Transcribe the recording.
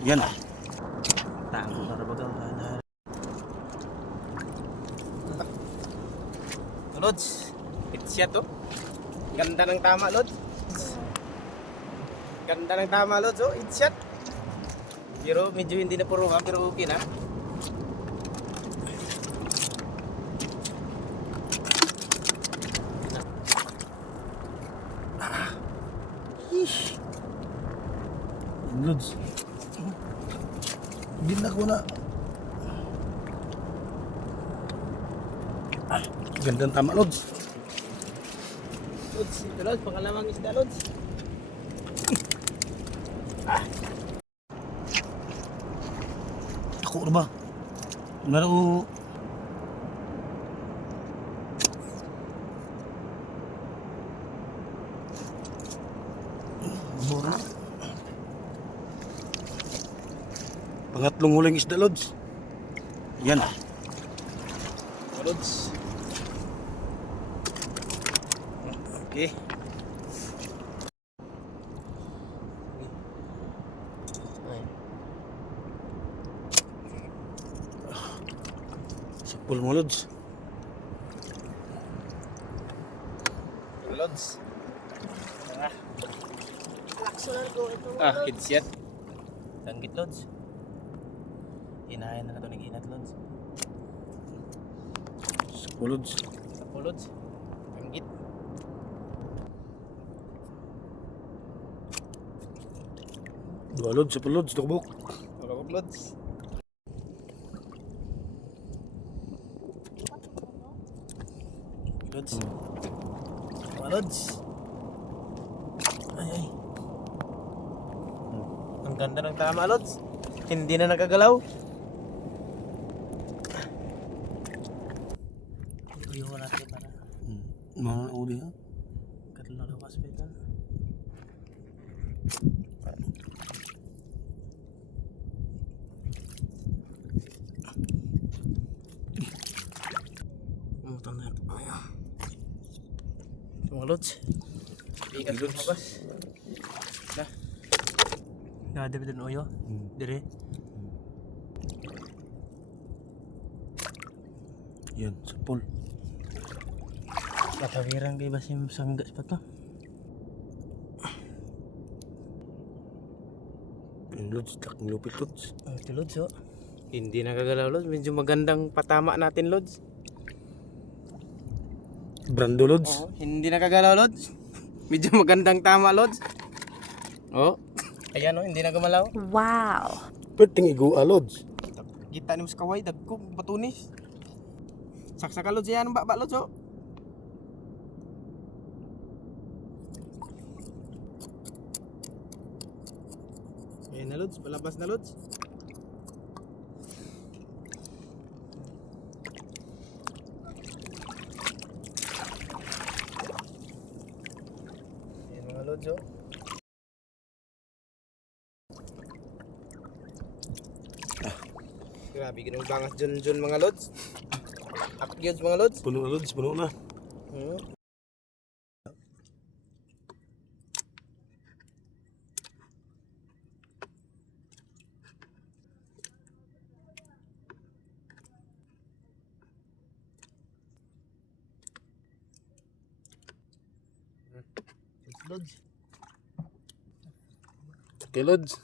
Yan. Tago para bagang kana. Lods, it's siya to. Ganda ng tama, Lods. Ganda ng tama, Lods. Oh, it's shot. Pero medyo hindi na puruhan, pero okay na. Lods. Din ako na. Gandang tama, Lods. Lods, ito Lods, pangalawang isda, Lods. Ako na ba? Naro. Mura. Pangatlong huling isda, Lods. Yan. Lods. Okay. Sapul mo, Lods. Lods. Laksunan ko ito. It's shot. Tanggit, Lods. Hinahin na ito nag-inat, Lods. Sapul, Lods. Ako, Lods. Tanggit. Dua, Lods. Sapul, Lods. Tukbok. Tulog, Lods. Lods. Mga Lods. Ay, ay. Ang ganda ng tama, Lods. Hindi na nakagalaw. Iyuhan natin para Mga uli, ha? katulong na hospital. Tanda ito. Ayan. Mga Lods. Ikat ko mabas. Na. Nakadami din oyo. Dire. Yan, sapul. Katawirang kay basim sanggas pa to. Yan, Lods. Taking lupit, Lods. Ito Lods, oh. Hindi nakagalaw, Lods. Medyo magandang patama natin, Lods. Brando, Lods. Oo, hindi nakagalaw, Lods. Medyo magandang tama, Lods. Oh. Ayan, oh, hindi na gumalaw. Wow. Pwedeng igua, Lods. Kita ni mas kaway, dagko, batunis. Saksa ka, Lods, yan, ba, Lods, oh. Ayan na, Lods, palabas na, Lods. Ayan mga Lods, oh. Grabe, ginong bangas dyan mga Lods. Upgrades mga Lods. Puno na, Lods. Puno na. Lods. Okay, Lods.